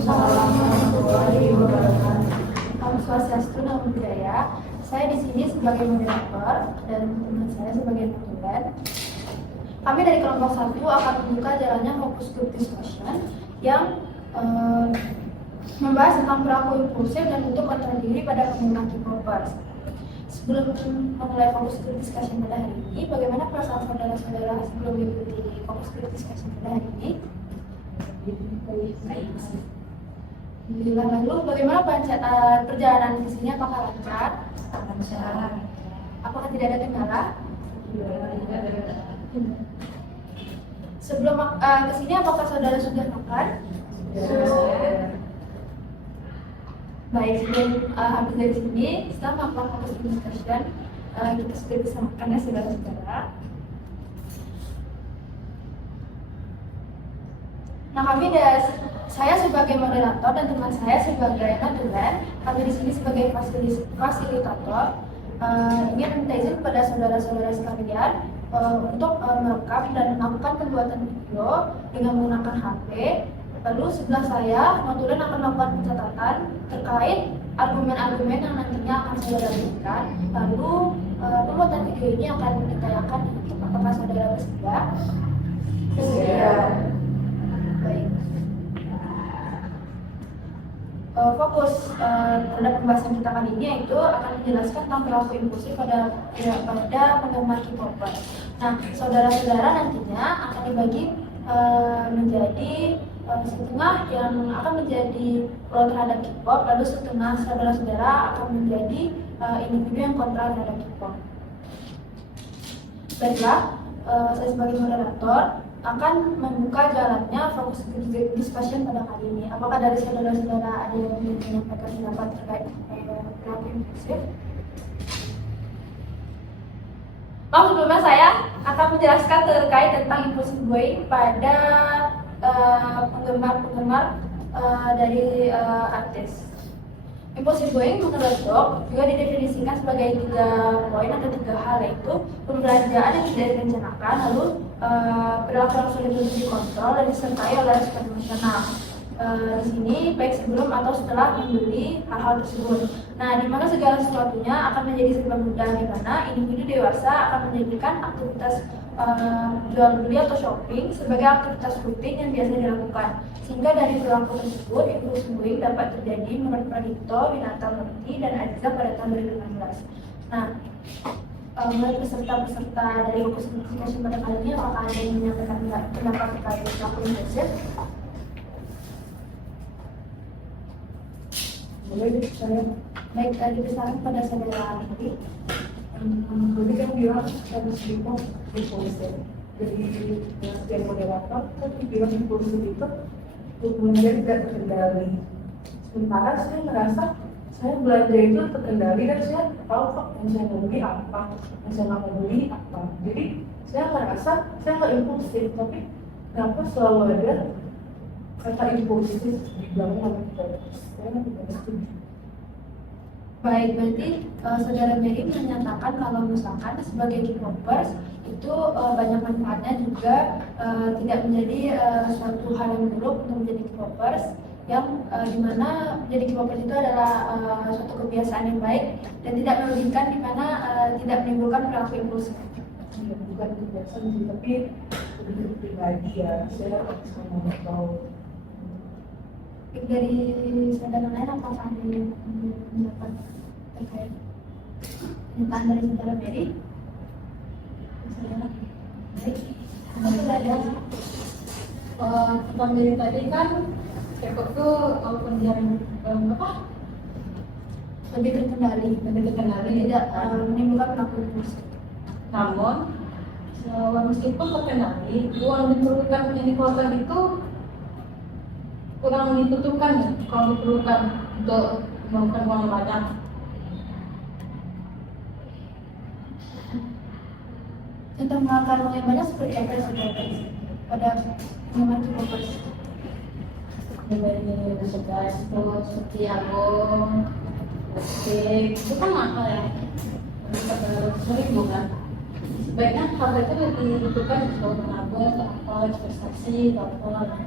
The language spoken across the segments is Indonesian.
Waalaikumsalam warahmatullahi wabarakatuh. Om Swastiastu, Namo Buddhaya. Saya di sini sebagai moderator dan teman saya sebagai moderator. Kami dari kelompok 1 akan membuka jalannya fokus group discussion yang membahas tentang perilaku impulsif dan bentuk kontrol diri pada pengguna K-popers. Sebelum memulai fokus group discussion pada hari ini, bagaimana perasaan saudara-saudara sebelum mengikuti fokus group discussion pada hari ini? Alhamdulillah. Lalu bagaimana perjalanan ke sini? Apakah lancar? Lancar. Apakah tidak ada kendala? Sebelum ke sini apakah saudara sudah makan? Baik, sebelum habis dari sini, setelah melakukan fokus discussion, kita sudah bisa makan ya saudara-saudara. Nah, saya sebagai moderator dan teman saya sebagai notulen, kami di sini sebagai fasilitator, ingin minta izin kepada saudara-saudara sekalian untuk merekam dan melakukan pembuatan video dengan menggunakan HP. Lalu sebelah saya, notulen akan melakukan pencatatan terkait argumen-argumen yang nantinya akan saya berikan. Lalu pembuatan video ini akan ditayangkan di YouTube. Apakah saudara bersedia? Bersedia. Baik. Fokus terhadap pembahasan kita kali ini yaitu akan menjelaskan tentang perilaku impulsif pada penggemar K-popers. Nah, saudara-saudara nantinya akan dibagi menjadi setengah yang akan menjadi pro terhadap K-pop, lalu setengah saudara-saudara akan menjadi individu yang kontra terhadap K-pop. Baiklah, saya sebagai moderator akan membuka jalannya fokus discussion pada kali ini. Apakah dari saudara-saudara ada yang ingin menyampaikan pendapat terkait perilaku impulsif? Sebelumnya saya akan menjelaskan terkait tentang impulsive buying pada penggemar-penggemar dari artis. Impulsive buying menurut Dok juga didefinisikan sebagai 3 poin atau 3 hal, yaitu pembelanjaan yang tidak direncanakan, lalu perilaku yang sulit untuk dikontrol dan disertai oleh respon emosional. Di sini baik sebelum atau setelah membeli hal-hal tersebut. Nah, di mana segala sesuatunya akan menjadi serba mudah, di mana individu dewasa akan menjadikan aktivitas jual beli atau shopping sebagai aktivitas rutin yang biasa dilakukan. Sehingga dari perilaku tersebut, impulsive buying dapat terjadi menurut Pradipto, Winata Murti, dan Aziza pada tahun 2016. Nah, menurut peserta-peserta dari fokus discussion pada kali ini, apakah ada yang menyampaikan pendapat terkait perilaku impulsif? Boleh saya. Baik, dipersilakan pada saudara Andi. Tadi kan bilang harus dibuat impulsif. Jadi setiap moderator kan bilang impulsif itu kemudian tidak terkendali. Sementara saya merasa saya belanja itu terkendali dan saya tahu kok yang saya mau beli apa, yang saya nggak mau beli apa. Jadi saya merasa saya nggak impulsif, tapi kenapa selalu ada kata impulsif di belakang fokus? Saya tidak setuju. Baik, berarti saudara Mary menyatakan kalau misalkan sebagai K-popers itu banyak manfaatnya juga, tidak menjadi suatu hal yang buruk untuk menjadi K-popers, yang dimana menjadi K-popers itu adalah suatu kebiasaan yang baik dan tidak merugikan, dimana tidak menimbulkan perilaku impulsif. Ya, bukan kebiasaan sih, tapi lebih pribadi ya. Saya mau tahu. Dari saudara lain apakah ada yang mendapat terkait pernyataan dari saudara Mary? Baik, sudah ada. Tentang diri tadi kan K-pop tuh pendiam Lebih terkendali, tidak menimbulkan perilaku impulsif. namun meskipun terkendali, uang diperlukan yang dikeluarkan itu kurang ditutupkan ya, kalau diperlukan untuk melakukan uang yang banyak. Contoh melakukan uang yang banyak seperti apa saudara pada penggemar K-popers? Dari sebelas itu seperti album, musik, itu kan mahal ya. Seribu kan. Sebaiknya harga itu lebih ditutupkan untuk menabung, atau apa, investasi, atau apa.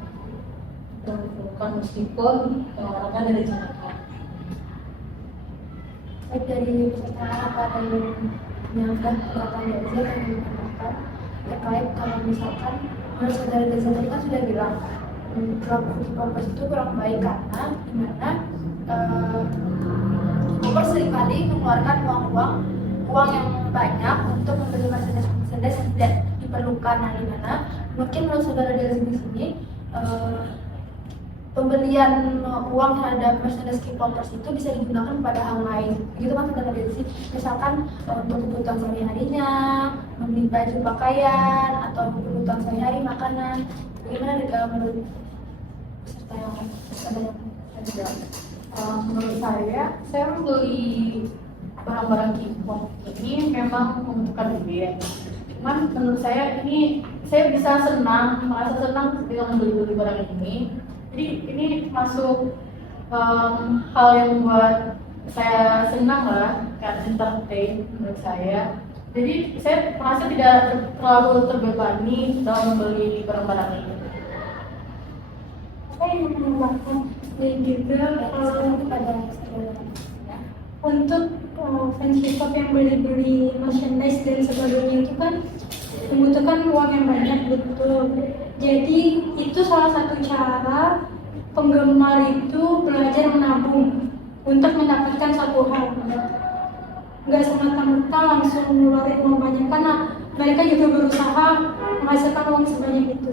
dilakukan meskipun pengeluarannya dari Janaka. Baik dari peserta apa ada yang menyanggah perkataan Deza yang menambahkan terkait kalau misalkan menurut saudara Deza tadi kan sudah bilang drop e-commerce itu kurang baik karena dimana e-commerce seringkali mengeluarkan uang yang banyak untuk membeli merchandise yang tidak diperlukan. Nah, dimana mungkin menurut saudara Deza di sini pembelian uang terhadap merchandise K-popers itu bisa digunakan pada hal lain. Begitu kan saudara Desi, misalkan untuk kebutuhan sehari-harinya, membeli baju pakaian, atau kebutuhan sehari-hari makanan. Bagaimana menurut peserta yang ada? Menurut saya membeli barang-barang K-pop ini memang membutuhkan duit. Cuman menurut saya ini saya bisa merasa senang ketika membeli barang ini. Jadi ini masuk hal yang membuat saya senang lah, kan entertain menurut saya. Jadi saya merasa tidak terlalu terbebani dalam membeli barang-barang ini. Saya ingin menambahkan dan juga Pada saudara untuk fans K-pop yang beli merchandise dan sebagainya itu kan membutuhkan uang yang banyak, betul. Jadi itu salah satu cara penggemar itu belajar menabung untuk mendapatkan satu hal. Nggak semata-mata langsung ngeluarin uang banyak, karena mereka juga berusaha menghasilkan uang sebanyak itu.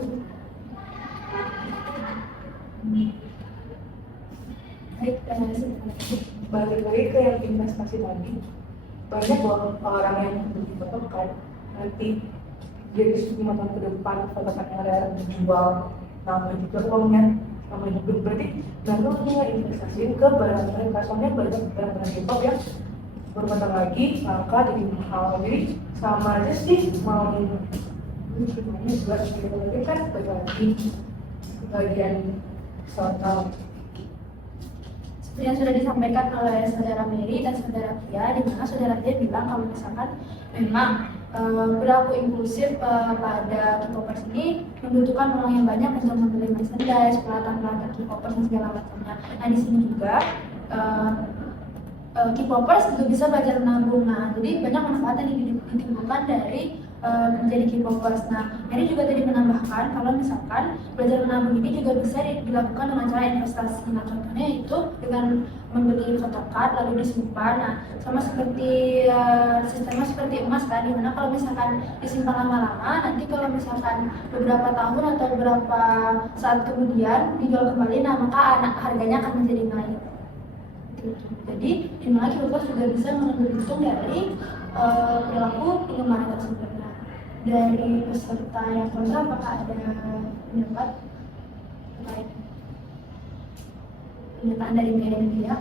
baik Balik lagi ke yang investasi tadi, banyak orang yang beli fotokan nanti jadi 5 tahun ke depan fotokannya ada dijual, nama juga uangnya, nama juga berarti lalu dia investasiin ke barang-barang, soalnya banyak barang-barang K-pop yang berbentar lagi maka jadi mahal. Jadi sama aja sih mau gimana buat lagi kan berbagi bagian soal seperti yang sudah disampaikan oleh saudara Mary dan saudara Tia, di mana saudara Tia bilang kalau misalkan memang perilaku impulsif pada K-popers ini membutuhkan uang yang banyak untuk membeli merchandise, peralatan-peralatan K-popers dan segala macamnya. Nah, di sini juga K-popers juga bisa belajar menabung. Nah, jadi banyak manfaat yang ditimbulkan dari menjadi K-popers. Nah, ini juga tadi menambahkan kalau misalkan belajar menabung ini juga bisa dilakukan dengan cara investasi. Nah, contohnya itu dengan membeli photocard lalu disimpan. Nah, sama seperti sistemnya seperti emas kan, dimana kalau misalkan disimpan lama-lama, nanti kalau misalkan beberapa tahun atau beberapa saat kemudian dijual kembali, nah maka harganya akan menjadi naik. Jadi, dimana K-popers juga bisa mengambil untung dari perilaku penggemar tersebut. Dari peserta yang kontra, apakah ada pendapat terkait pernyataan dari media?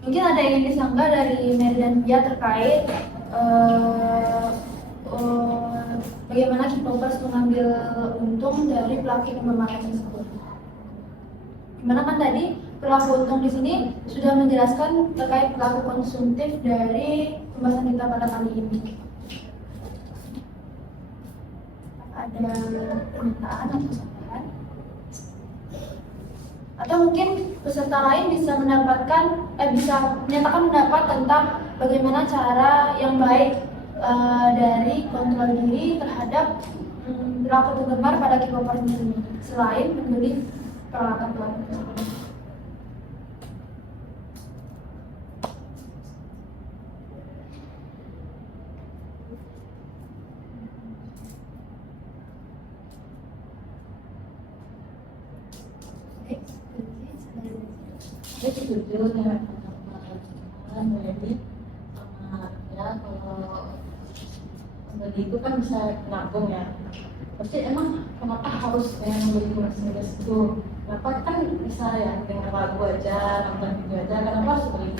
Mungkin ada yang ingin disanggah dari Mary dan Pia terkait bagaimana K-popers mengambil untung dari pelaku penggemar tersebut. Gimana kan tadi pelaku untung di sini sudah menjelaskan terkait pelaku konsumtif dari pembahasan kita pada kali ini. Ada pernyataan atau saran? Atau mungkin peserta lain bisa bisa menyatakan pendapat tentang bagaimana cara yang baik dari kontrol diri terhadap perilaku penggemar pada K-popers ini selain membeli peralatan tersebut. Saya setuju dengan teman-teman Mary sama ya, kalau membeli itu kan bisa nabung ya. Tapi emang kenapa harus yang membeli merchandise itu? Kenapa kan bisa ya dengar lagu aja, nonton video aja, kenapa harus beli?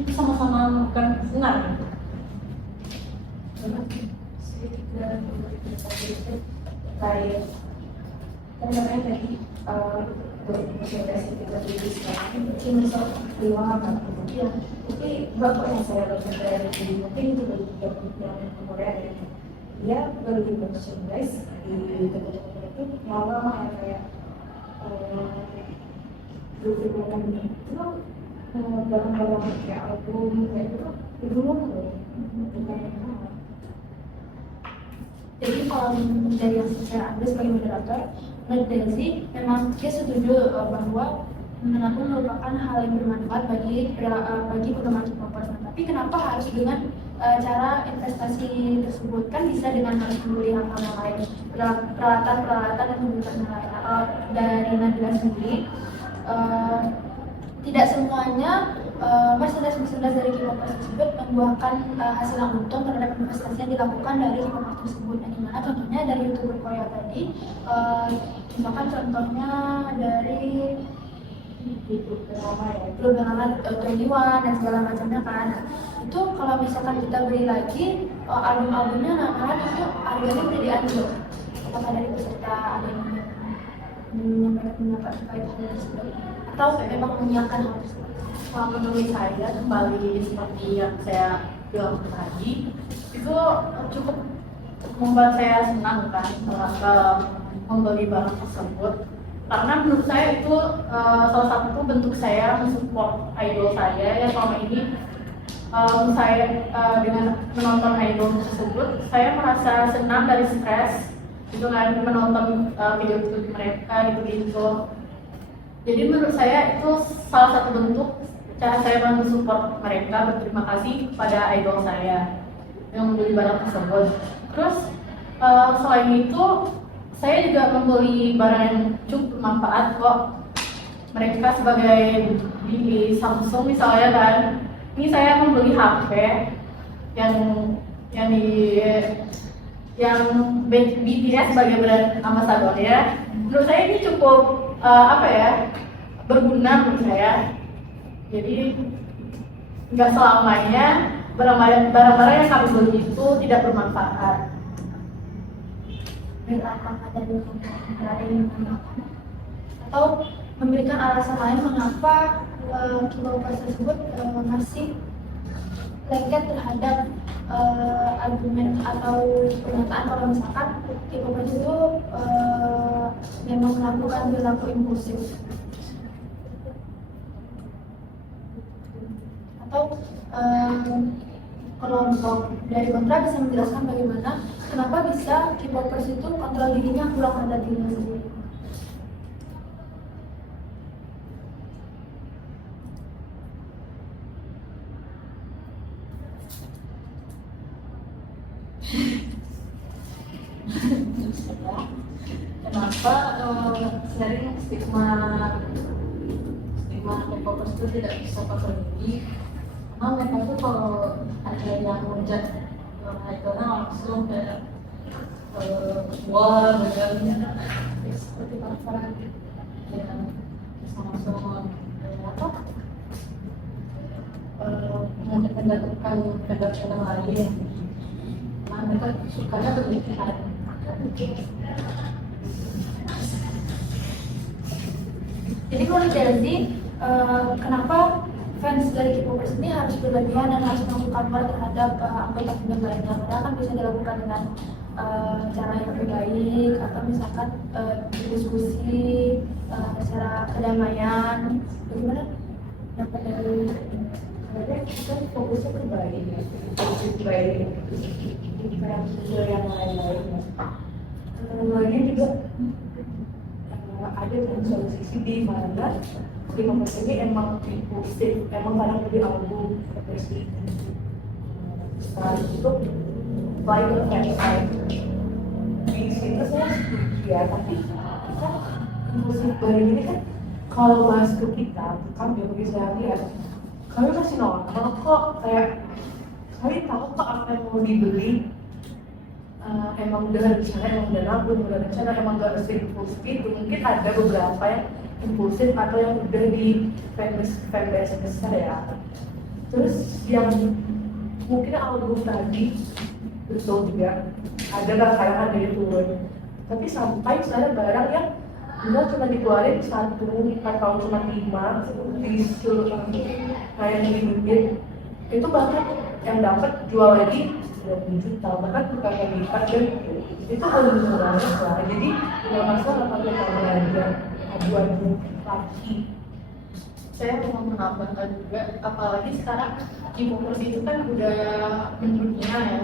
Itu sama-sama bukan senang gitu. terkait namanya tadi merchandise yang kita beli sekarang mungkin misal lima kan ya, tapi berapa yang saya baca dari mungkin itu dari yang Korea ya, dia beli merchandise di toko-toko itu lama-lama ya kayak bukan itu barang-barang kayak album kayak itu dulu loh, bukan yang lama. Jadi kalau dari yang secara Anda sebagai moderator, menurut Desi memang dia setuju bahwa menabung merupakan hal yang bermanfaat bagi penggemar K-popers. Tapi kenapa harus dengan cara investasi tersebut? Kan bisa dengan harus membeli hal-hal yang lain, peralatan dan kebutuhan yang lain. Atau dari Nabila sendiri, tidak semuanya merchandise dari K-popers tersebut membuahkan hasil yang untung terhadap investasi yang dilakukan dari K-popers tersebut. Nah, gimana contohnya dari YouTuber Korea tadi, misalkan contohnya dari Blue Banana 21 dan segala macamnya kan. Itu kalau misalkan kita beli lagi album-albumnya, nah itu harganya udah diambil. Apakah dari peserta ada yang menyampaikan pendapat terkait hal tersebut atau memang menyiapkan hal tersebut? Kalau menurut saya kembali seperti yang saya bilang tadi, itu cukup membuat saya senang kan membeli barang tersebut, karena menurut saya itu salah satu bentuk saya mensupport idol saya yang selama ini. Saya dengan menonton idol tersebut, saya merasa senang dari stres itu kan, menonton video mereka gitu. Jadi menurut saya itu salah satu bentuk cara saya mensupport mereka, berterima kasih pada idol saya yang membeli barang tersebut. Terus selain itu saya juga membeli barang yang cukup bermanfaat kok. Mereka sebagai di Samsung misalnya kan, ini saya membeli HP yang BTS sebagai brand ambassador ya. Menurut saya ini cukup berguna menurut saya. Jadi nggak selamanya barang-barang yang kami beli itu tidak bermanfaat. Apakah ada yang atau memberikan alasan lain mengapa K-popers tersebut masih lengket terhadap argumen atau pernyataan kalau misalkan K-popers itu memang melakukan perilaku impulsif, atau kelompok dari kontra bisa menjelaskan bagaimana kenapa bisa K-popers itu kontrol dirinya kurang terhadap dirinya sendiri. Kenapa sering stigma K-popers itu tidak bisa kontrol diri? Karena mereka tuh kalau ada yang ngejat idolnya langsung kayak wah dengan seperti pasaran dengan sama-sama mendatangkan pendapatan lain. Nah, mereka sukanya berlebihan. Jadi menurut Chelsea, kenapa fans dari K-popers ini harus berlebihan dan harus melakukan war terhadap anggota fandom lainnya? Padahal kan bisa dilakukan dengan cara yang lebih baik, atau misalkan berdiskusi secara kedamaian. Bagaimana dapat dari kita fokusnya ke baik ya, fokus baik, bukan ke yang lain-lain. Lainnya juga ada kan solusi di mana K-popers ini emang impulsif, emang kadang beli album seperti setelah itu like a website di situ saya setuju ya, tapi kan impulsif buying ini kan kalau masuk ke kita kan biologi saya lihat kami masih normal kok, kayak kalian tahu kok apa yang mau dibeli, emang udah rencana, emang udah nabung, udah rencana, emang gak harus impulsif itu. Mungkin ada beberapa yang impulsif atau yang udah di fanbase besar ya. Terus yang mungkin album tadi betul juga ada lah kalangan dari turun, tapi sampai ada barang yang Enggak, cuma dikeluarin satu atau cuma 5 di seluruh kayak di bibir itu, bahkan yang dapat jual lagi 20 juta, bahkan bukan yang lipat, dan itu benar-benar banget lah. Jadi nggak masalah kalau kita belanja adu-adu lagi. Saya mau menambahkan juga, apalagi sekarang e-commerce itu kan udah mendunia ya.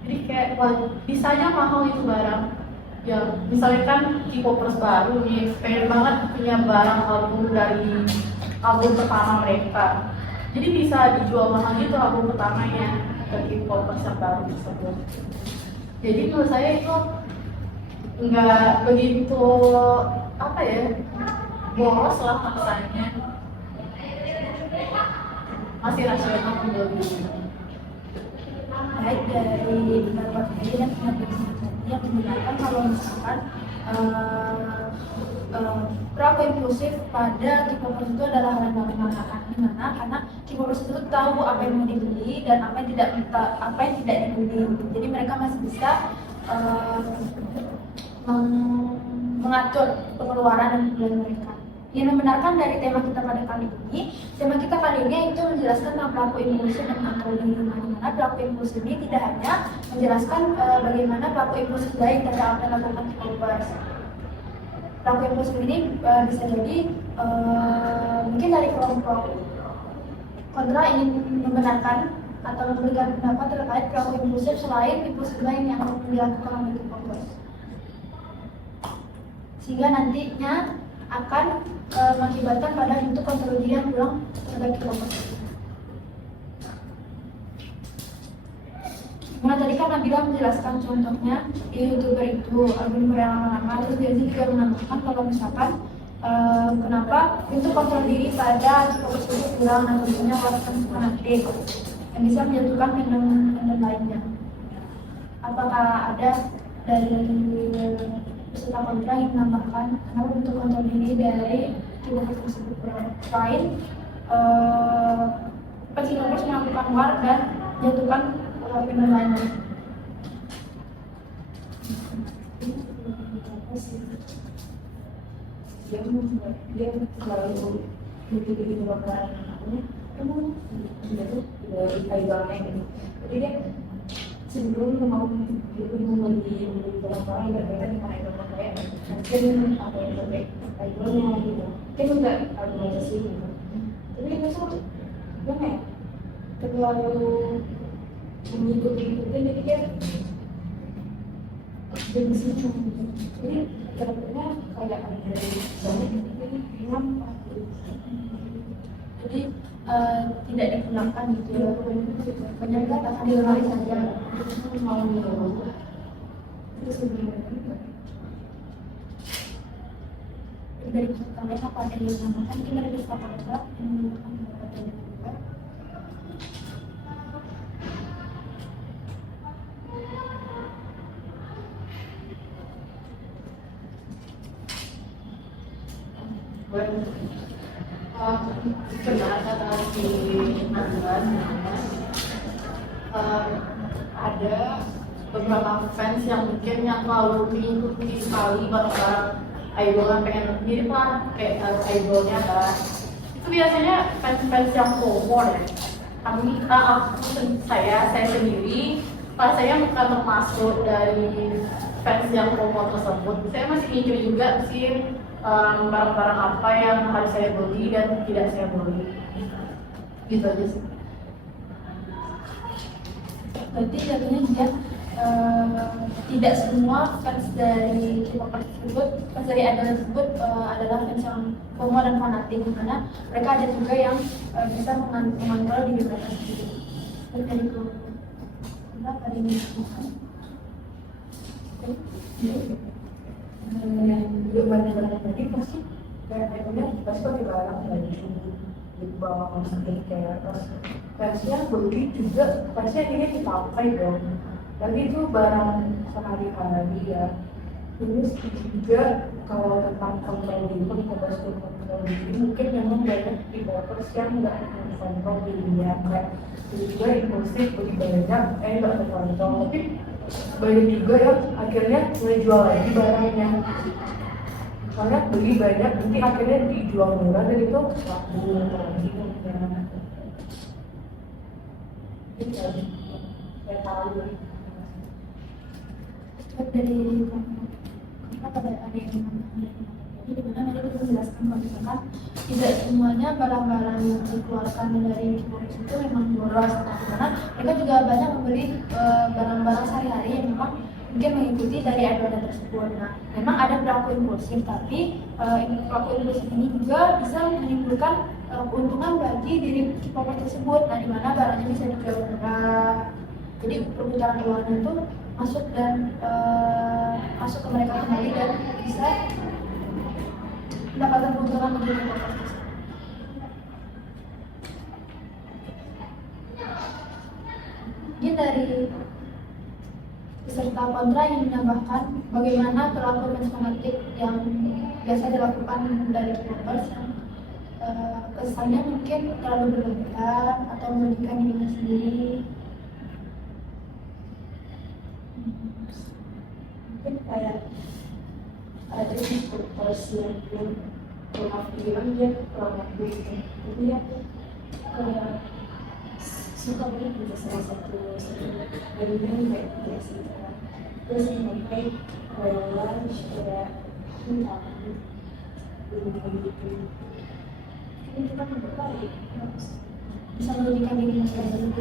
Jadi kayak wah, bisa aja mahal itu barang. Ya, misalnya kan e-commerce baru nih, pengen banget punya barang album dari album pertama mereka. Jadi bisa dijual mahal gitu album pertamanya ke e-commerce yang baru tersebut. Jadi menurut saya itu nggak begitu apa ya, boros lah maksanya. Masih rasional membeli. Baik dari pendapat tadi dan pendapat tadi yang menggunakan kalau misalkan perilaku impulsif pada K-popers itu adalah hal yang mengatakan gimana, karena K-popers itu tahu apa yang mau dibeli dan apa yang tidak dibeli. Jadi mereka masih bisa mengatur pengeluaran dan pembelian mereka. Yang membenarkan dari tema kita pada kali ini, tema kita kali ini itu menjelaskan tentang pelaku impulsif dan kontrol diri. Dimana pelaku impulsif ini tidak hanya menjelaskan bagaimana pelaku impulsif lain dalam melakukan K-popers. Pelaku impulsif ini bisa jadi mungkin dari kelompok kontra ingin membenarkan atau memberikan pendapat terkait pelaku impulsif selain impulsif lain yang dilakukan oleh K-popers, sehingga nantinya akan mengakibatkan pada bentuk kontrol diri yang pulang sebagai K-popers. Nah, tadi kan Nabila menjelaskan contohnya YouTuber itu, algoritma yang lama-lama, terus dia juga menambahkan kalau misalkan kenapa bentuk kontrol diri pada K-popers itu kurang, dan tentunya alasan fanatik yang bisa menjatuhkan fandom lainnya. Apakah ada dari peserta kontra yang menambahkan kenapa bentuk kontrol diri dari K-popers tersebut kurang? Selain K-popers melakukan war dan menjatuhkan fandom lainnya. Dia selalu begitu bakalan anaknya kamu sudah tuh dari idolnya gitu. Jadi dia sebelum mau membeli barang yang berbeda dengan idolnya, kayak mungkin apa yang terbaik idolnya gitu, dia enggak argumentasi gitu. Tapi itu tuh gimana ya, terlalu mengikuti, jadi dia gengsi gitu. Jadi karakternya kayak ada banyak, jadi kenapa? Jadi tidak digunakan gitu ya, banyak kan akan dilalui saja. Mau diubah itu sebenarnya Dari pertanyaan apa ada yang menambahkan, kita dari peserta kontra yang menggunakan pendapat dari juga. Benar kata si Nazlan, ada beberapa fans yang mungkin yang terlalu mengikuti sekali barang-barang idolnya, pengen mirip lah kayak idolnya kan. Itu biasanya fans-fans yang FOMO ya. Saya sendiri rasanya bukan termasuk dari fans yang FOMO tersebut. Saya masih mikir juga sih barang-barang apa yang harus saya beli dan tidak saya beli, gitu aja sih. Berarti jatuhnya dia tidak semua fans dari K-popers tersebut, fans dari idol tersebut adalah fans yang FOMO dan fanatik, karena mereka ada juga yang bisa mengontrol diri mereka sendiri. Seperti itu. Kenapa ada yang disebutkan? yang belum barang-barang tadi pasti kayak pasti pakai barang baju di bawah skincare, terus versinya beli juga pasti akhirnya dipakai dong. Tapi itu barang sehari-hari ya. Terus juga kalau tentang kontrol diri, kontrol diri mungkin memang banyak K-popers yang nggak kontrol dirinya, kayak juga impulsif beli banyak, nggak terkontrol. Tapi banyak juga yang akhirnya mulai jual lagi barangnya. soalnya beli banyak nanti akhirnya dijual murah dan itu laku lagi saya tahu dari apa ada yang jadi mana mereka itu menjelaskan kalau misalkan tidak semuanya barang-barang yang dikeluarkan dari Kipolis itu memang boros, karena mereka juga banyak membeli barang-barang sehari-hari yang memang mungkin mengikuti dari aduan tersebut. Nah, memang ada perilaku impulsif, tapi perilaku impulsif ini juga bisa menimbulkan keuntungan bagi diri Kipolis tersebut. Nah, di mana barangnya bisa dijual murah, jadi perputaran uangnya itu masuk dan masuk ke mereka kembali dan bisa mendapatkan keuntungan bagi Kipolis tersebut. Ini dari peserta kontra yang menambahkan bagaimana perilaku mensomatik yang biasa dilakukan dari Kipolis yang kesannya mungkin terlalu berlebihan atau merugikan dirinya sendiri. mungkin kayak ada Kipolis yang belum bilang dia kurang lebih jadi ya kayak suka banget juga salah satu dari ini kayak dia sih terus sampai lunch kayak minta gitu ini cuma berbalik Bisa merugikan dirinya sendiri.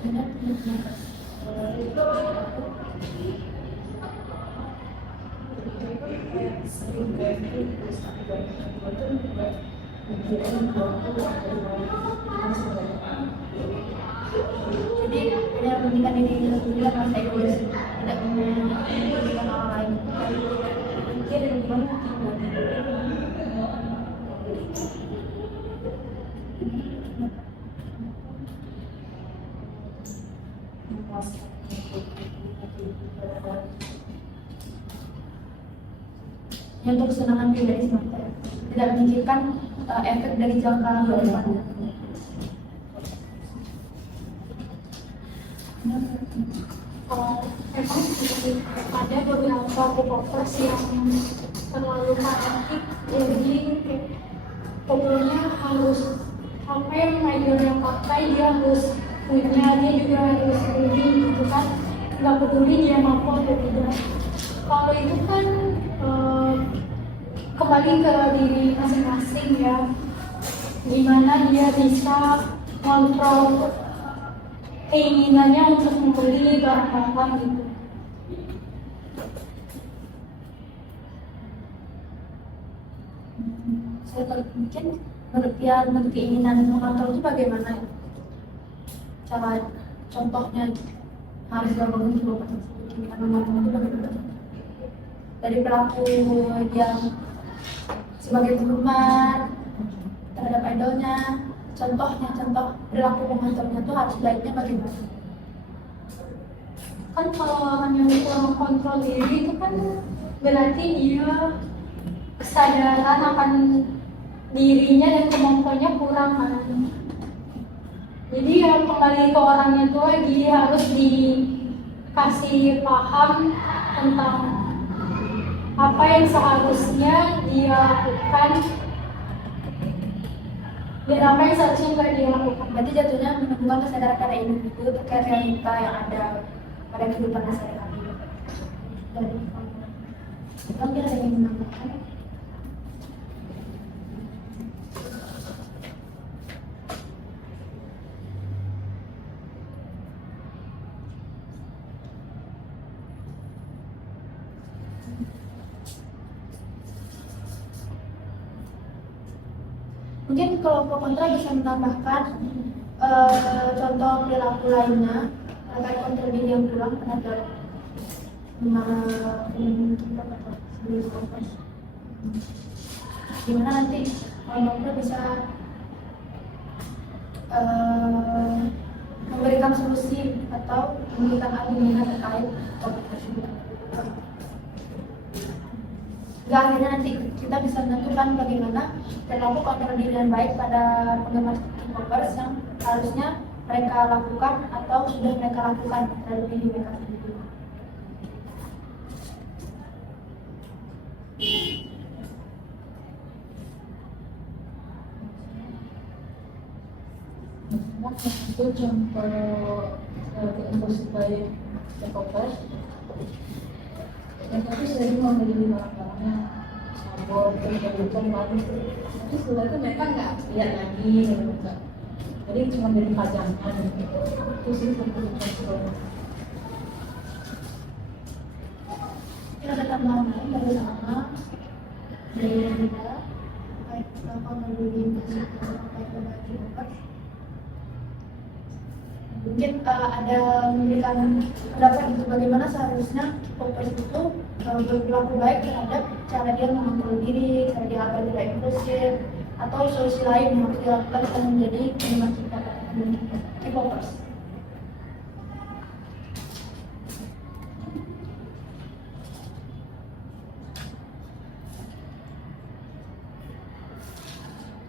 Benar, benar. Jadi benar merugikan dirinya sendiri dan merasa egois, tidak merugikan orang lain. dia dari mana Yang untuk kesenangan pribadi semata, tidak memikirkan efek dari jangka panjang. Memang sih ada beberapa K-popers yang terlalu fanatik, jadi pokoknya harus apa yang idolnya pakai dia harus punya, dia juga harus beli gitu kan, nggak peduli dia mampu atau tidak. Kalau itu kan kembali ke diri masing-masing ya, gimana dia bisa kontrol keinginannya untuk membeli barang-barang gitu. Saya mungkin biar keinginan mengontrol itu bagaimana? Cara contohnya harus bangun dulu keinginan mengontrol itu bagaimana? Dari pelaku yang sebagai penggemar terhadap idolnya, contoh perilaku mengontrolnya itu harus baiknya bagaimana? Kan kalau orang yang kurang kontrol diri itu kan berarti dia kesadaran akan dirinya dan kemampuannya kurang kan. Jadi ya kembali ke orangnya itu lagi, harus dikasih paham tentang apa yang seharusnya dia lakukan dan apa yang seharusnya nggak dia lakukan. Berarti jatuhnya menemukan kesadaran pada individu terkait realita yang ada pada kehidupan masyarakat. Dari mungkin ada yang menambahkan? Mungkin kelompok kontra bisa menambahkan contoh perilaku lainnya terkait kontrol diri yang kurang terhadap kita atau sendiri kompos. Gimana nanti kontra bisa memberikan solusi atau memberikan argumen terkait topik tersebut. Hingga akhirnya nanti kita bisa menentukan bagaimana perilaku kontrol diri yang baik pada penggemar K-popers yang harusnya mereka lakukan atau sudah mereka lakukan terhadap diri mereka sendiri. Itu contoh impulsif by K-popers. Yang satu sering membeli barang-barangnya sabun, terus kebutuhan baru. Tapi sebenarnya mereka nggak lihat lagi, gitu. Jadi cuma dari pajangan. Itu sih seperti contoh. Kita ada tambahan lain dari sama dari kita baik apa melalui musik sampai ke baju. Mungkin ada memberikan pendapat itu bagaimana seharusnya K-popers itu berperilaku baik terhadap cara dia mengontrol diri, cara dia agar tidak impulsif, atau solusi lain yang harus dilakukan untuk menjadi penggemar K-popers.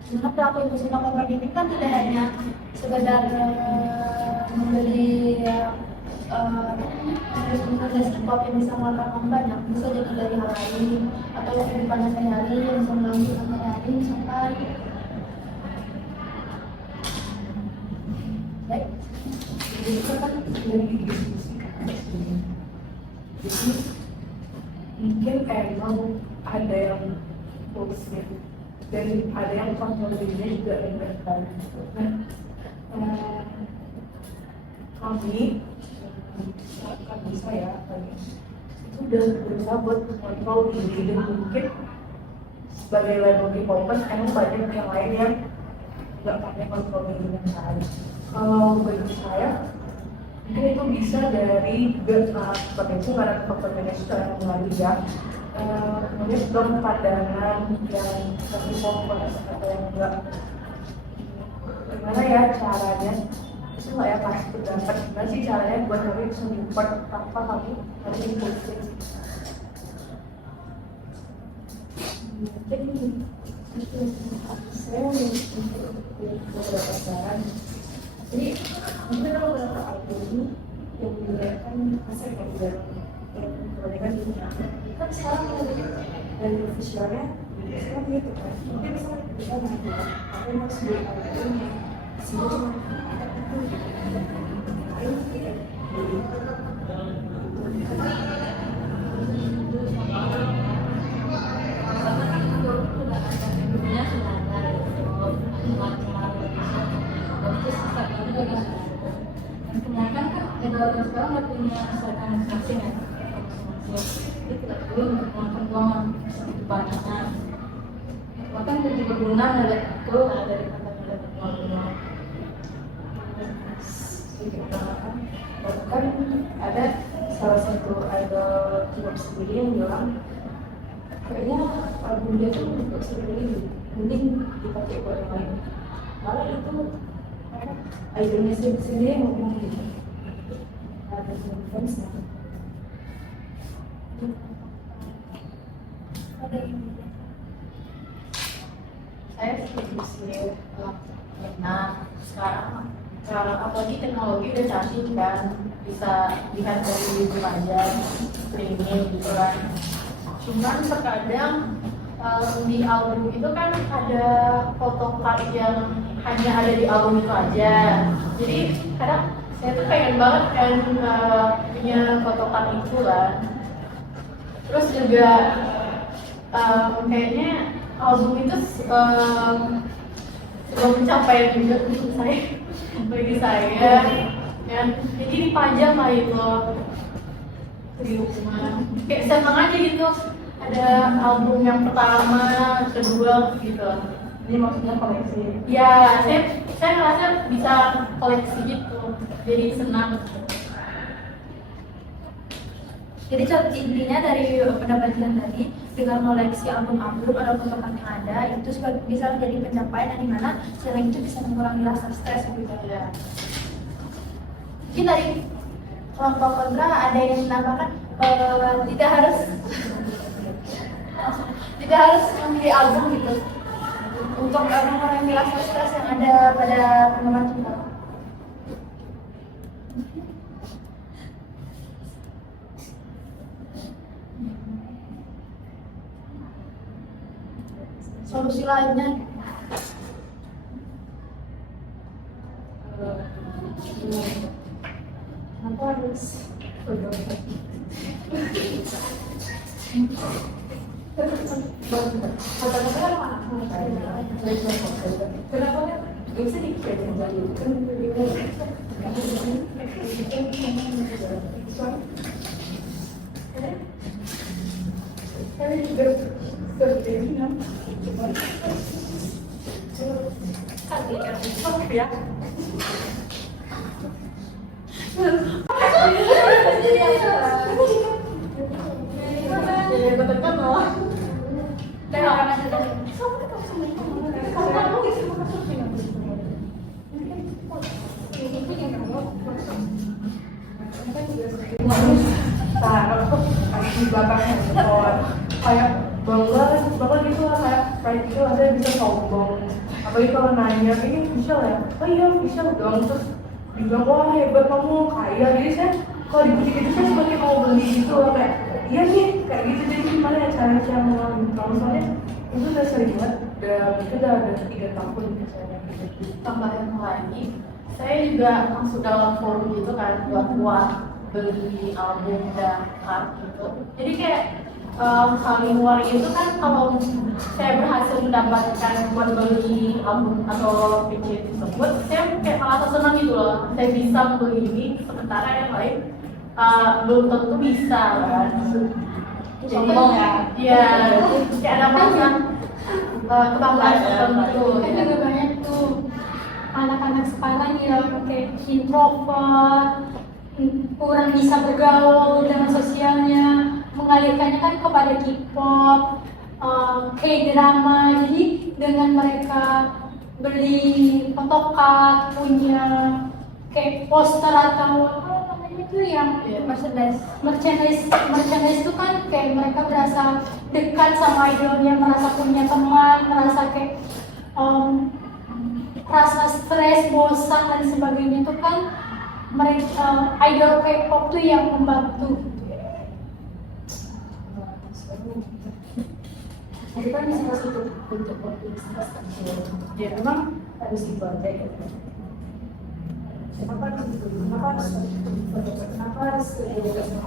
Sebenarnya pelaku impulsif melakukan ini kan tidak hanya sekedar membeli harus K-pop yang bisa mengeluarkan banyak, bisa jadi dari hal lain atau kehidupan sehari-hari yang bisa mengganggu sehari-hari sampai baik. Jadi itu kan dari diskusi kan. Jadi mungkin emang ada yang impulsif dan ada yang kontrol dirinya juga rendah. Nah, kami saya itu udah berusaha buat kontrol diri dan mungkin sebagai level K-popers emang banyak yang lain yang nggak pakai kontrol diri yang lain. Kalau bagi saya mungkin itu bisa dari potensi karena faktor manajemen yang lagi ya, kemudian belum pandangan yang K-popers atau yang enggak, gimana ya caranya itu nggak ya kasih pendapat gimana sih caranya buat kami bisa support tanpa kami harus impulsif. Mungkin saya beberapa saran. Jadi mungkin ada beberapa album yang menggunakan asal yang menggunakan kan sekarang dari visualnya sekarang gitu kan mungkin misalnya kita menggunakan apa yang harus dilakukan semua cuma kebanyakan kan generasi sekarang nggak punya seragam masing-masing ya, jadi tidak perlu menggunakan uang segitu banyaknya. Bahkan lebih berguna melihat itu daripada melihat uang. Bahkan ada salah satu idol K-pop sendiri yang bilang kayaknya album dia tuh untuk sendiri mending dipakai buat yang lain, malah itu idolnya sendiri yang ngomong gitu. Ada fans Saya setuju sih, karena sekarang apalagi teknologi udah canggih kan, bisa lihat dari YouTube aja, streaming gitu kan. Cuman terkadang di album itu kan ada foto card yang hanya ada di album itu aja. Jadi kadang saya tuh pengen banget kan punya foto card itu kan. Terus juga kayaknya album itu sebuah pencapaian juga untuk saya, bagi saya. Dan jadi dipajang lah itu di rumah. Kayak senang aja gitu. Ada album yang pertama, kedua gitu. ini maksudnya koleksi. Ya, saya ngerasa bisa koleksi gitu. Jadi senang. Jadi intinya dari pendapat kalian tadi, dengan koleksi album-album atau fotokan yang ada itu bisa menjadi pencapaian yang dimana selain itu bisa mengurangi rasa stres gitu ya. Mungkin dari kelompok kontra ada yang menambahkan tidak harus memilih album gitu untuk mengurangi rasa stres yang ada pada penggemar kita. Solusi lainnya bagus. Kenapa kan? Gak bisa dikira jadi kan saya juga berpikir ya. Di belakangnya kayak bangga gitu lah, kayak pride gitu lah, saya bisa sombong. Apalagi kalau nanya, ini Michelle ya? Oh iya Michelle dong, terus dibilang wah hebat kamu kaya. Jadi saya kalau di butik itu saya seperti mau beli gitu loh, kayak iya nih kayak gitu. Jadi gimana ya cara mengalami kalau soalnya itu udah sering banget, udah 3 tahun gitu saya gitu. Tambahan lagi, saya juga masuk dalam forum gitu kan buat beli album dan art gitu. Jadi kayak saling war itu kan, kalau saya berhasil mendapatkan buat beli album atau PC tersebut, saya kayak merasa senang gitu loh. Saya bisa membeli ini, sementara yang lain belum tentu bisa kan. Sombong ya? Iya, kayak ada perasaan kebanggaan tertentu. Kan juga banyak tuh anak-anak sekarang yang kayak introvert, kurang bisa bergaul dengan sosialnya, mengalihkannya kan kepada K-pop, K-drama. Jadi dengan mereka beli photocard, punya kayak poster atau apa namanya itu yang merchandise itu kan kayak mereka berasa dekat sama idolnya, merasa punya teman, merasa kayak rasa stres, bosan dan sebagainya itu kan mereka idol K-pop tuh yang membantu. Jadi kan bisa untuk aktivitas ya memang harus itu aja ya. Kenapa harus itu? Kenapa harus edukasi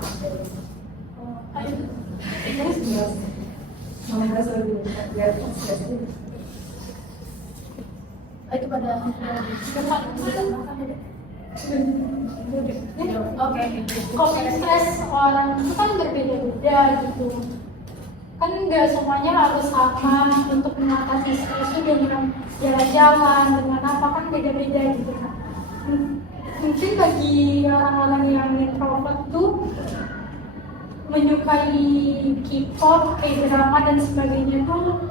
harus jelas. Mereka selalu biar Itu pada Oke, coping stress orang itu kan berbeda-beda gitu. Kan nggak semuanya harus sama untuk mengatasi stres itu dengan jalan-jalan, dengan apa, kan beda-beda gitu kan. Mungkin bagi orang-orang yang introvert tuh menyukai K-pop, K-drama dan sebagainya tuh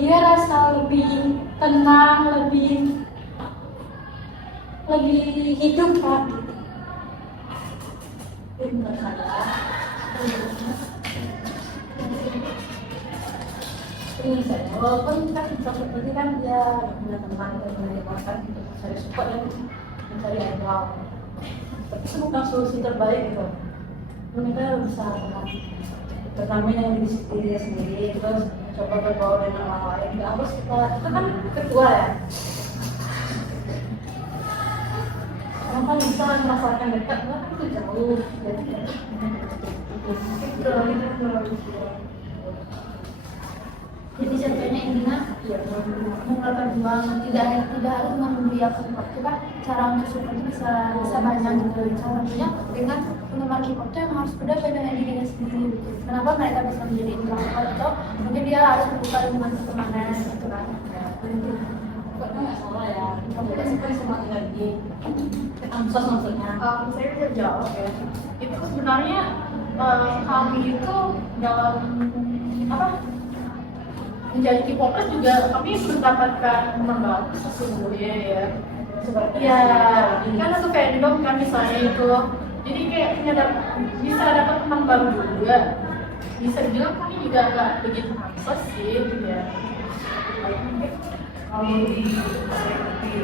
dia rasa lebih tenang, lebih hidup kan. ini saya walaupun kan seperti kan dia punya teman dan menyebabkan untuk mencari support dan mencari idol, tapi itu bukan solusi terbaik gitu. Mereka bisa pertama yang diri sendiri, terus coba berbaur dengan orang lain. Nggak harus kita, itu kan kedua ya. Orang kan bisa merasakan dekat, kan itu jauh. Jadi Jadi contohnya intinya mengeluarkan uang, tidak harus membeli K-pop itu kan cara untuk support itu bisa banyak gitu. Contohnya dengan penggemar K-pop itu yang harus beda dengan dirinya sendiri gitu. Kenapa mereka bisa menjadi introvert atau mungkin dia harus membuka lingkungan pertemanan gitu kan. pokoknya nggak salah ya. Kamu udah suka sama energi ansos maksudnya. Saya bisa jawab ya. Itu sebenarnya kami itu dalam apa? Menjadi K-popers juga kami mendapatkan teman baru sesungguhnya ya. Iya, kan satu fandom kan misalnya itu, jadi kayak bisa dapat teman baru juga. Bisa dibilang kami juga nggak begitu ansos sih ya. Kalau di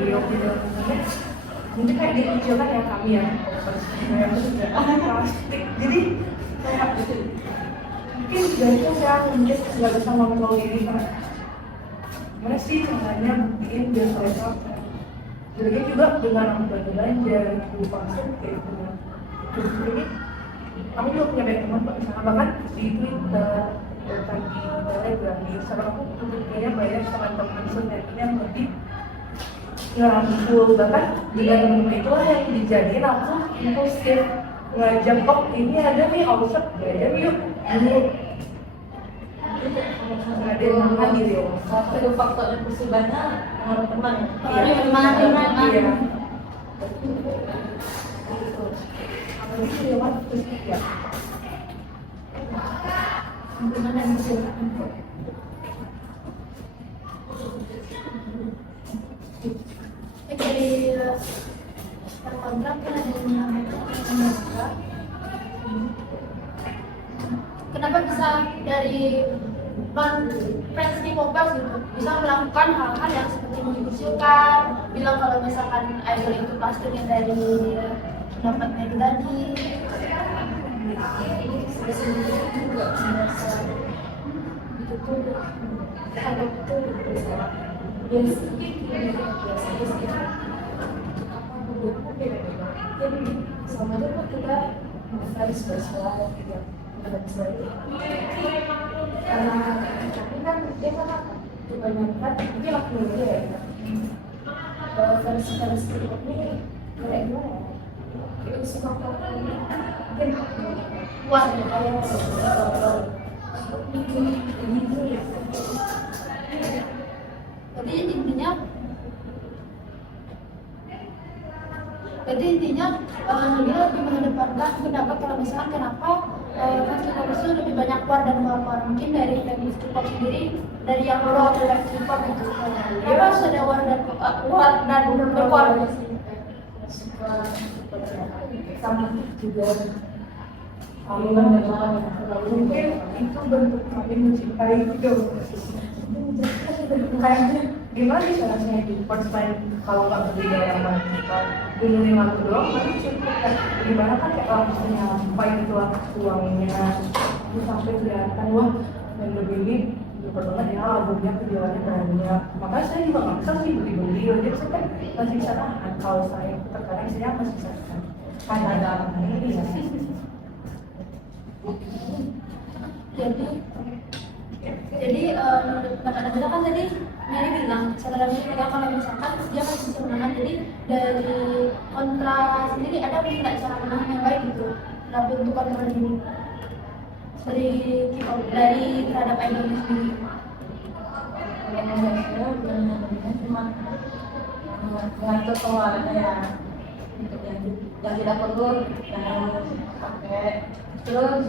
opini mungkin kayak dikucilkan ya kami ya. Saya sudah plastik, jadi kayak gitu. Mungkin dari itu saya mungkin nggak bisa mengontrol diri kan. Gimana sih caranya bikin biar mereka jadi juga dengan belanja belanja, lupa kayak gitu. Jadi aku juga punya banyak teman Pak, misalnya bahkan di Twitter bahkan di Telegram di Instagram aku kayaknya banyak teman-teman sebenarnya yang lebih ngerangkul, bahkan dengan teman-teman itulah yang dijadiin langsung impulsif ngajak, oh ini ada nih offset belajar yuk dulu ada yang makan gitu ya. Salah satu faktor impulsifnya menurut teman. Iya. Teman. Iya. Apalagi itu ya Mas, terus ya. Gimana bisa? Dari kontrak kan ada yang menyampaikan kenapa bisa dari non fans K-popers gitu bisa melakukan hal-hal yang seperti mengusulkan, bilang kalau misalkan idol itu pasti yang dari pendapatnya itu tadi. Juga merasa itu tuh kalau itu biasa jadi sama itu kita harus bersuara gitu karena tapi kan dia kan kebanyakan mungkin waktu dia ya versi ini kayak gimana ya itu suka mungkin wah jadi intinya dia lebih mengedepankan pendapat kalau misalkan kenapa fans K-pop itu lebih banyak keluar dan keluar mungkin dari fans K-pop sendiri dari yang raw dari K-pop itu dia harus ada keluar dan berkeluar sama juga mungkin itu bentuk kami mencintai juga kayaknya gimana sih caranya di first time kalau nggak beli sama kita dulu lagu doang kan cukup kan gimana kan kayak kalau misalnya fight itu uangnya itu sampai kelihatan wah dan begini super banget ya albumnya penjualannya banyak makanya saya juga nggak bisa sih beli jadi saya kan masih bisa tahan kalau saya terkadang saya masih bisa tahan karena ada ini ya jadi menurut pendapat kita kan tadi Mary bilang sebenarnya kalau misalkan dia masih bisa menang jadi dari kontra sendiri ada nggak cara menang yang baik gitu dalam bentuk kontra ini dari K-pop dari terhadap idolnya sendiri. Saya benar-benar cuma mengatur pengeluarannya ya untuk yang tidak perlu yang pakai terus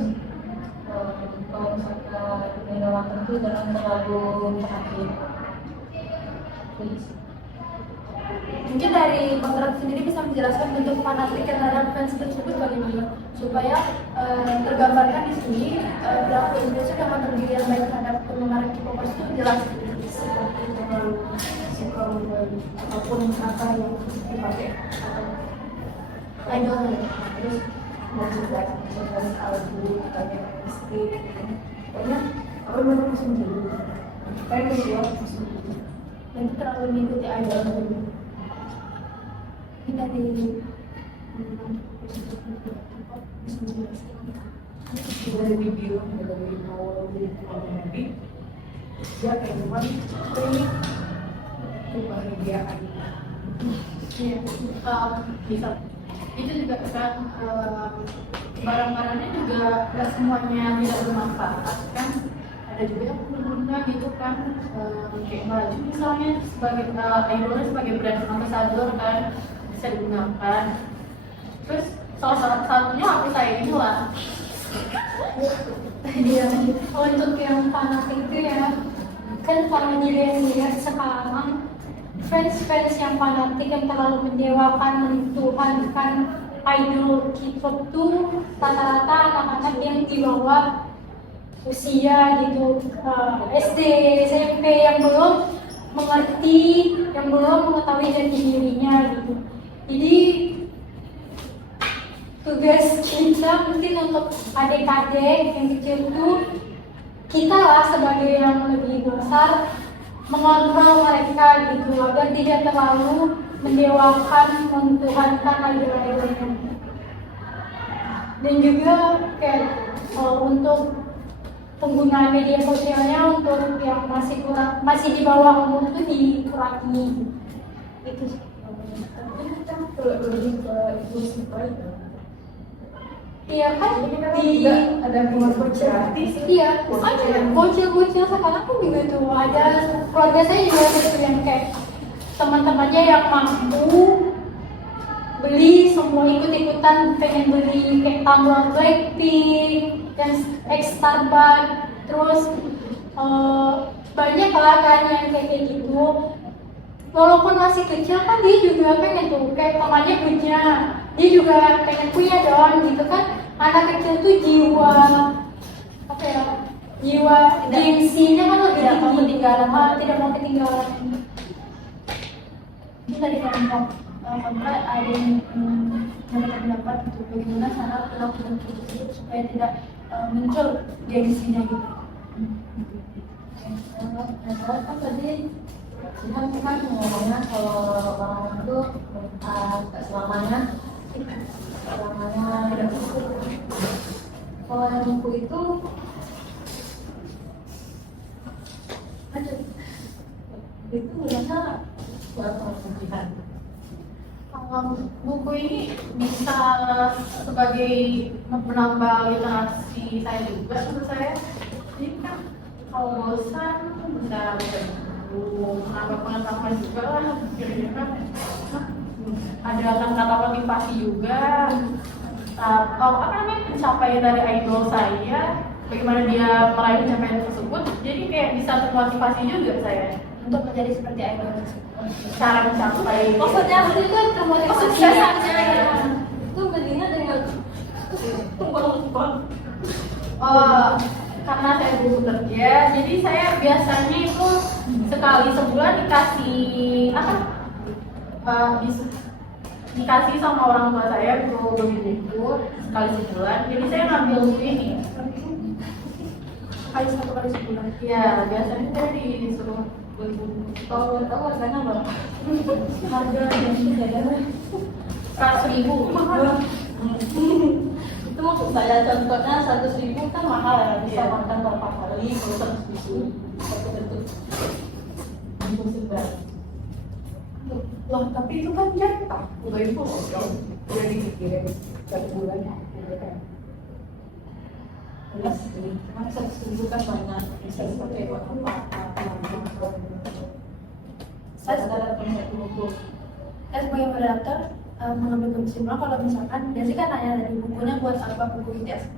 kalau misalkan minum tertentu jangan terlalu sakit. Mungkin dari kontrak sendiri bisa menjelaskan bentuk fanatik terhadap fans tersebut bagaimana supaya tergambarkan di sini pelaku Indonesia dapat terdiri yang baik terhadap penggemar K-popers itu jelas seperti terlalu suka membeli apapun kata yang dipakai idol terus mau juga album banyak mesti pokoknya aku memang musim dulu kayak kedua musim dulu dan itu terlalu mengikuti idol ini dari dari video dari awal dari Nabi dia kayak cuman ini kebahagiaan Iya, bisa. Itu juga kan barang-barangnya juga nggak semuanya tidak bermanfaat kan. Ada juga yang berguna gitu kan, kayak baju misalnya sebagai idolnya sebagai brand ambassador kan bisa digunakan. Terus salah satunya HP saya ini lah. Iya, untuk yang fanatik itu ya, kan kalau dilihat sekarang fans-fans yang fanatik yang terlalu mendewakan, mentuhankan idol K-pop tuh rata-rata anak-anak yang di bawah usia gitu, SD, SMP yang belum mengerti, yang belum mengetahui jati dirinya gitu. Jadi tugas kita mungkin untuk adik-adik yang kecil tuh kita lah sebagai yang lebih besar mengontrol mereka gitu agar tidak terlalu mendewakan, mentuhankan idol-idolnya. Dan juga kayak untuk penggunaan media sosialnya untuk yang masih di bawah umur itu dikurangi. Itu sih. Lebih ke inklusif aja. Iya kan di ada keluarga gratis. iya makanya bocil-bocil sekarang tuh juga tuh ada keluarga saya juga gitu yang kayak teman-temannya yang mampu beli semua ikut-ikutan pengen beli kayak tumbler Blackpink dan Starbucks terus banyak lah kan yang kayak gitu walaupun masih kecil kan dia juga pengen tuh kayak temannya punya dia juga pengen punya dong gitu kan anak kecil tuh jiwa apa ya jiwa gengsinya kan lebih tidak mau tinggi ketinggalan. tidak mau ketinggalan Ini tadi kelompok kontra ada yang mendapat pendapat gitu bagaimana cara melakukan itu supaya tidak muncul gengsinya gitu. Nah, kan tadi Jihan kan ngomongnya kalau orang itu tak selamanya tidak buku. Kalau yang buku itu biasa buat orang Jihan. Buku ini bisa sebagai menambah literasi saya juga menurut saya. Jadi kan kalau bosan bisa baca buku, menambah pengetahuan juga lah. Kira-kira ada kata-kata motivasi juga. Apa namanya pencapaian dari idol saya, bagaimana dia meraih pencapaian tersebut. Jadi kayak bisa termotivasi juga saya Untuk menjadi seperti idol cara mencapai. maksudnya itu kan termotivasi kesuksesannya ya. Itu belinya dengan tumpang-tumpang. Karena saya dulu kerja, jadi saya biasanya itu sekali sebulan dikasih dikasih sama orang tua saya untuk beli buku sekali sebulan. Jadi saya ngambil buku ini Satu kali sebulan. ya biasanya saya disuruh beli buku Kalau tahu harganya berapa? Harga yang jajanan 100.000. Itu maksud saya contohnya 100.000 kan mahal ya, bisa makan berapa kali kalau 100.000 satu bentuk segar. Loh, tapi itu kan jatah. Udah itu udah dipikirin satu bulan gitu kan. Jelas sih, cuma 100.000 kan banyak, bisa dipakai buat apa? Saya ada buku. Saya sebagai moderator mengambil kesimpulan kalau misalkan Desi kan nanya dari bukunya buat apa buku ITS.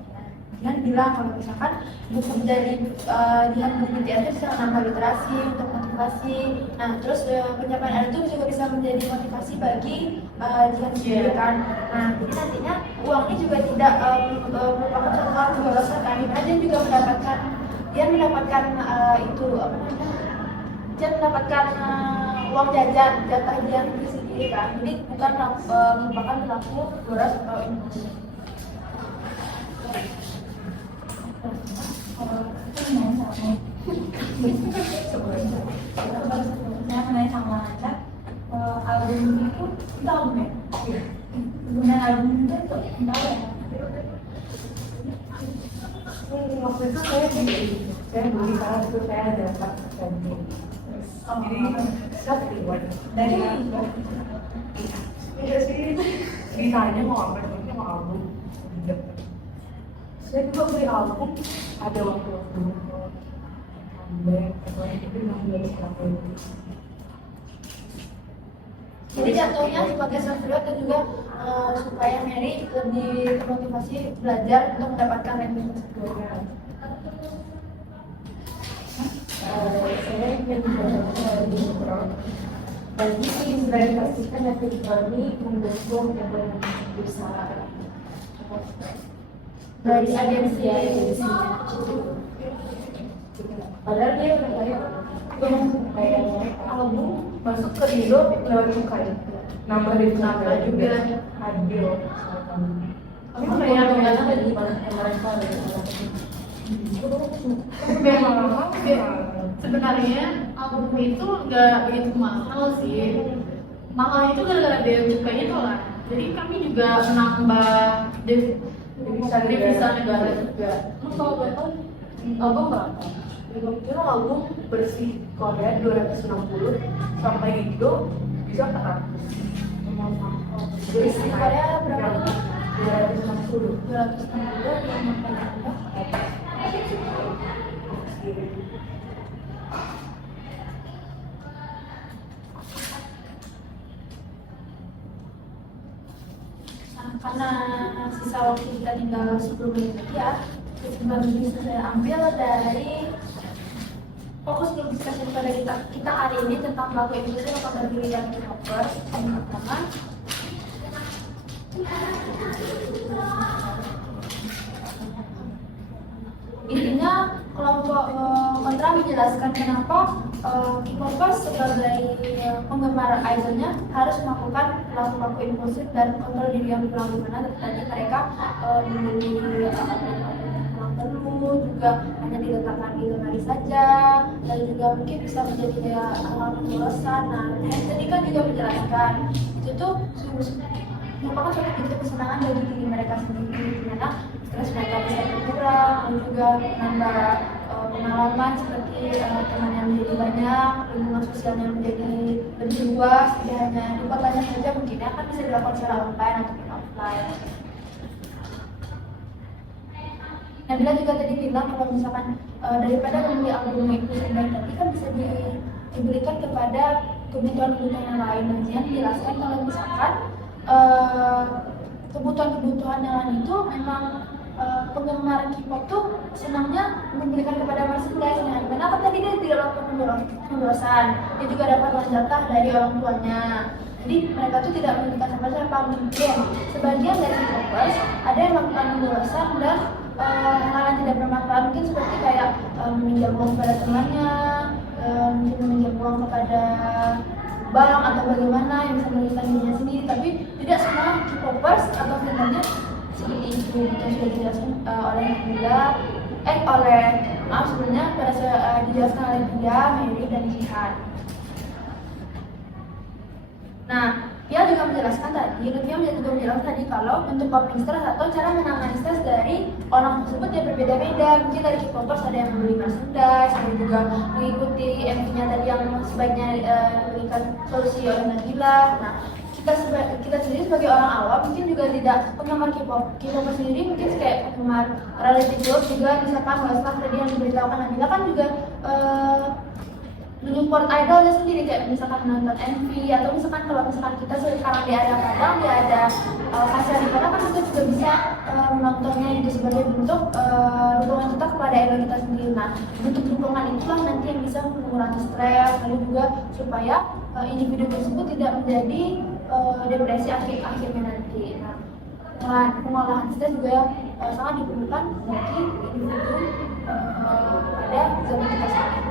Jihan bilang kalau misalkan buku dari Jihan buku ITS itu bisa menambah literasi untuk motivasi. Nah terus pencapaian itu juga bisa menjadi motivasi bagi Jihan sendiri kan. Nah jadi nantinya uangnya juga tidak merupakan suatu hal keborosan kan. Jihan juga mendapatkan itu apa namanya? Jihan mendapatkan uang jajan jatah Jihan sendiri kan. Jadi bukan merupakan pelaku boros atau ini. Saya menanya sama Anda, album itu album ya? Kemudian album itu tahu ya? Waktu itu saya beli karena itu saya dapat ganti. Jadi saya reward Dari tidak sih ditanya mau apa namanya mau album. Saya juga beli album ada waktu-waktu comeback atau itu ngambil berapa itu. Jadi jatuhnya sebagai self reward dan juga supaya Mary lebih termotivasi belajar untuk mendapatkan ranking tersebut. Saya yang di dan diimplementasikan dari kami mendukung yang berusaha Dari agensi padahal dia udah kayak album masuk ke Indo lewat UKM nambah juga adil Tapi kayak ada di mana mereka sebenarnya album itu nggak begitu mahal sih. Mahal itu gara-gara biaya cukainya tuh lah. Jadi kami juga menambah Jadi cari Devisa negara juga. Emang kalau boleh tahu album berapa? Itu album bersih Korea 260 sampai Indo bisa 400. Bersih Korea berapa? 260. 260 yang makanya. Nah, karena sisa waktu kita tinggal 10 menit lagi ya, kesempatan bisa saya ambil dari fokus grup discussion pada kita hari ini tentang pelaku industri apakah diri dan developers. Yang pertama, intinya kelompok kontra menjelaskan kenapa K-popers sebagai penggemar idolnya harus melakukan perilaku impulsif dan kontrol diri yang kurang, dimana tadi mereka memilih kurang perlu, juga hanya diletakkan di lemari saja, dan juga mungkin bisa menjadi alat pemborosan. Nah, tadi kan juga menjelaskan itu tuh merupakan suatu pintu kesenangan bagi diri mereka sendiri, dimana stres mereka bisa berkurang, dan juga menambah pengalaman seperti teman yang menjadi banyak, lingkungan sosialnya menjadi lebih luas, tidak hanya di kotanya saja, mungkin akan bisa dilakukan secara online atau offline. Nabila juga tadi bilang kalau misalkan daripada membeli album itu sebaik tadi kan bisa diberikan kepada kebutuhan-kebutuhan yang lain. Dan yang dijelaskan kalau misalkan kebutuhan-kebutuhan yang lain itu memang penggemar K-pop tuh senangnya memberikan kepada merchandise. Nah, karena kan tadi dia tidak melakukan pemborosan, dia juga dapat uang jatah dari orang tuanya. Jadi mereka tuh tidak memberikan siapa-siapa. Mungkin sebagian dari K-popers ada yang melakukan pemborosan dan hal yang tidak bermanfaat, mungkin seperti kayak meminjam uang kepada temannya, mungkin meminjam uang kepada bank atau bagaimana yang bisa merugikan dirinya sendiri. Tapi tidak semua K-popers atau fandomnya seperti itu. Itu sudah dijelaskan oleh Nabila, sebenarnya pada dijelaskan oleh dia, Mary dan Jihan. Nah, dia juga menjelaskan tadi kalau untuk coping stress atau cara menangani stres dari orang tersebut yang berbeda-beda. Mungkin dari K-popers ada yang membeli merchandise, ada juga mengikuti MV-nya tadi yang sebaiknya diberikan solusi oleh Nabila. Nah, kita sendiri sebagai orang awam mungkin juga tidak penggemar K-pop sendiri, mungkin kayak penggemar reality show juga, misalkan Westlife tadi yang diberitahukan Nabila kan juga menyupport idolnya sendiri, kayak misalkan menonton MV, atau misalkan kalau misalkan kita sekarang di area Padang, di ada kasih di Padang kan kita juga bisa menontonnya itu sebagai bentuk dukungan kita kepada idol kita sendiri. Nah, bentuk dukungan itulah nanti yang bisa mengurangi stres, lalu juga supaya individu tersebut tidak menjadi depresi akhirnya nanti. Nah, pengolahan stres juga sangat diperlukan bagi individu pada zaman kita sekarang.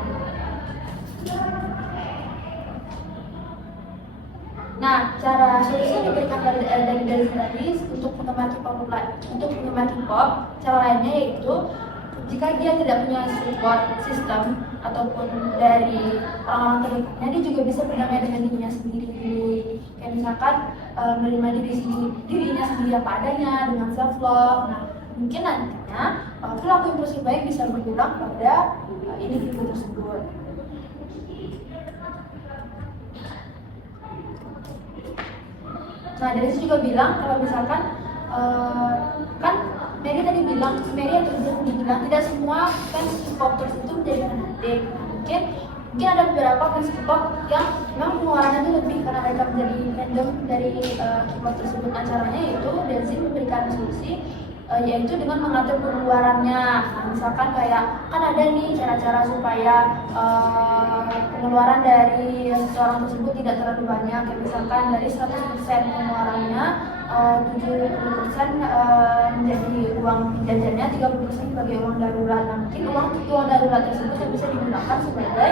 Nah, cara solusi yang diberikan dari tadi untuk penggemar K-pop, cara lainnya yaitu jika dia tidak punya support system ataupun dari orang-orang terdekatnya, dia juga bisa berdamai dengan dirinya sendiri. Kayak misalkan menerima dirinya sendiri apa adanya dengan self love. Nah, mungkin nantinya perilaku impulsif baik bisa berkurang pada individu tersebut. Nah, dari situ juga bilang kalau misalkan kan Mary tadi bilang, tidak semua fans K-popers itu menjadi fanatik. Mungkin ada beberapa fans K-pop yang memang pengeluarannya itu lebih karena mereka menjadi fandom dari K-pop tersebut. Caranya yaitu Denzin memberikan solusi yaitu dengan mengatur pengeluarannya. Nah, misalkan kayak kan ada nih cara-cara supaya pengeluaran dari seseorang tersebut tidak terlalu banyak. Kayak misalkan dari 100% pengeluarannya 70% menjadi uang jajannya, 30% sebagai uang darurat. Nah, mungkin uang darurat tersebut yang bisa digunakan sebagai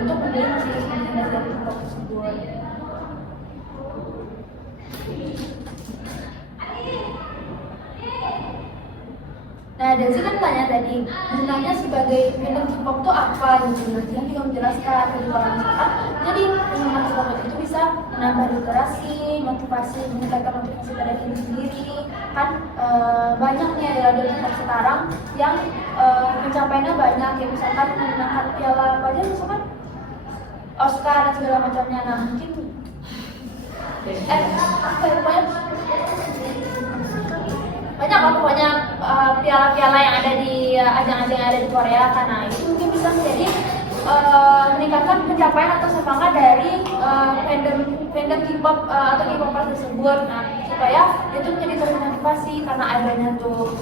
untuk membeli merchandise dari K-pop tersebut. Nah, Desi kan tanya tadi, gunanya sebagai fandom K-pop itu apa gitu. Nah, dia juga menjelaskan kalau misalkan jadi penggemar K-pop itu bisa menambah literasi, motivasi, meningkatkan motivasi pada diri sendiri. Kan banyak nih adalah sekarang yang pencapaiannya banyak, ya misalkan memenangkan piala apa aja, misalkan Oscar dan segala macamnya. Nah mungkin apa ya, banyak lah pokoknya piala-piala yang ada di ajang-ajang yang ada di Korea. Karena itu mungkin bisa menjadi meningkatkan pencapaian atau semangat dari fandom K-pop atau K-popers tersebut. Nah supaya itu menjadi termotivasi karena idolnya tuh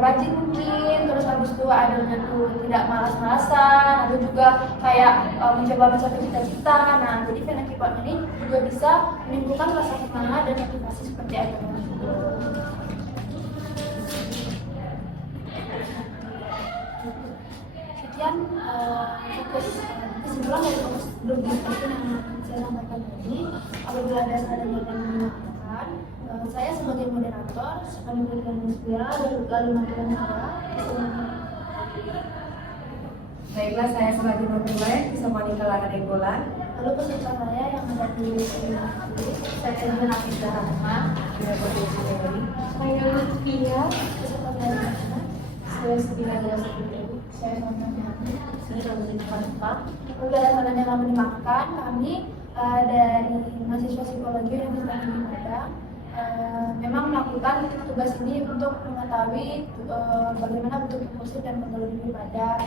rajin mungkin, terus habis itu idolnya tuh tidak malas-malasan, lalu juga kayak mencoba mencapai cita-cita. Nah jadi fandom K-pop ini juga bisa menimbulkan rasa semangat dan motivasi seperti idolnya tersebut. Sekian kesimpulan dari grup diskusi yang saya sampaikan tadi. Apabila ada salah dan yang mengatakan, saya sebagai moderator akan memberikan inspirasi lalu matikan saya. Baiklah, saya sebagai pemulai bisa Monica Lara Denggolan. Lalu peserta saya yang ada di sini, Saya juga Nafisa Rahma, tidak berdosa dari. Saya Lutfia. peserta saya Saya Sabina Dara Putri. saya Sandra. Saya Ramzi Farifah. Apabila ada salah yang mendengarkan, kami dari mahasiswa psikologi Universitas Negeri Padang memang melakukan tugas ini untuk mengetahui bagaimana bentuk impulsif dan pengaruh diri pada